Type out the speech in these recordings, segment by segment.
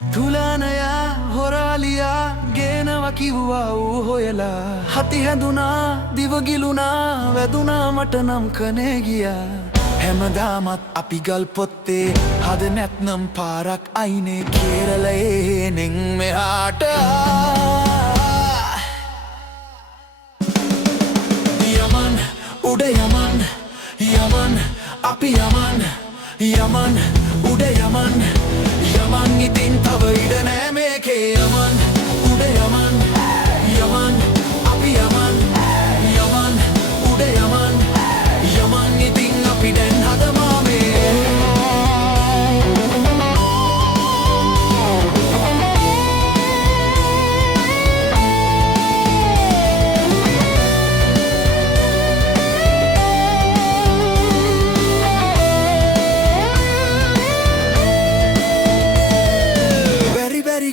තුලනයා හොරාලියා ගේනවා කිව්වා ඌ හොයලා හති හැදුනා දිවගිලුනා වැදුනා මට නම් කනේ ගියා හැමදාමත් අපි ගල් පොත්තේ හද නැත්නම් පාරක් අයිනේ කේරළයේ නෙන් මෙහාට යමන් උඩ යමන් යමන් අපි යමන් යමන් උඩ යමන් යමන් ඉතින් තව ඉඩ නෑ මේකේ යමන් උඩ යමන් යමන් අපි යමන් යමන් උඩ යමන් යමන් ඉතින් අපි දැන් හදමා මේ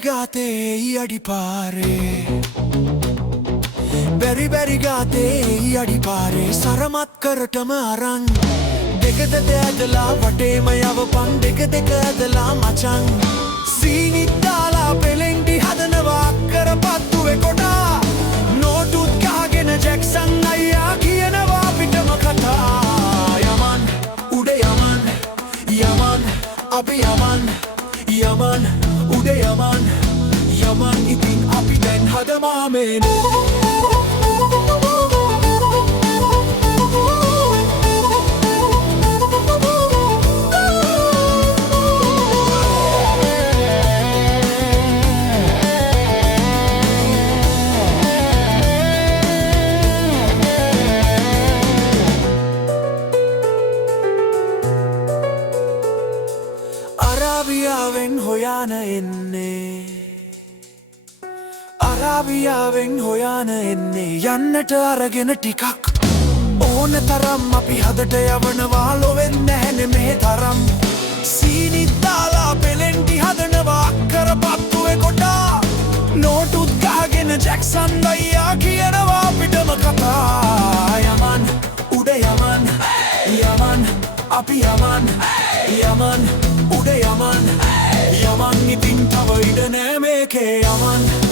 गाते अडिपारे बेरी बेरी गाते अडिपारे सरमत करटम अरंग देख दे अदला वटे मयाव पंग देख देख अदला मचंग सीनी ताला पेलेंडी हदनवा कर पत्तुवे कोटा नोटुत कागेन जैक्सन अय्या कियनवा पिटम कथा यमन उडे यमन यमन අපි යමන් යමන් උඩ යමන් යමන් ඉතින් අපි දැන් හදමා මේ අරාබියාවෙන් හොයාන එන්නේ අරාබියාවෙන් හොයාන එන්නේ යන්නට අරගෙන ටිකක් ඕන තරම් අපි හදට යවනවා ලොවෙන් නැහැනේ මේ තරම් සීනිත් දාලා පෙලෙන්ටි හදනවා අක්කර පත්තුවේ කොටා නෝටුත් ගහගෙන ජැක්සන් අයියා කියනවා පිටම කතා යමන් උඩ යමන් යමන් අපි යමන් යමන් උඩ යමන් යමන් ඉතින් තව ඉඩ නෑ මේකේ යමන්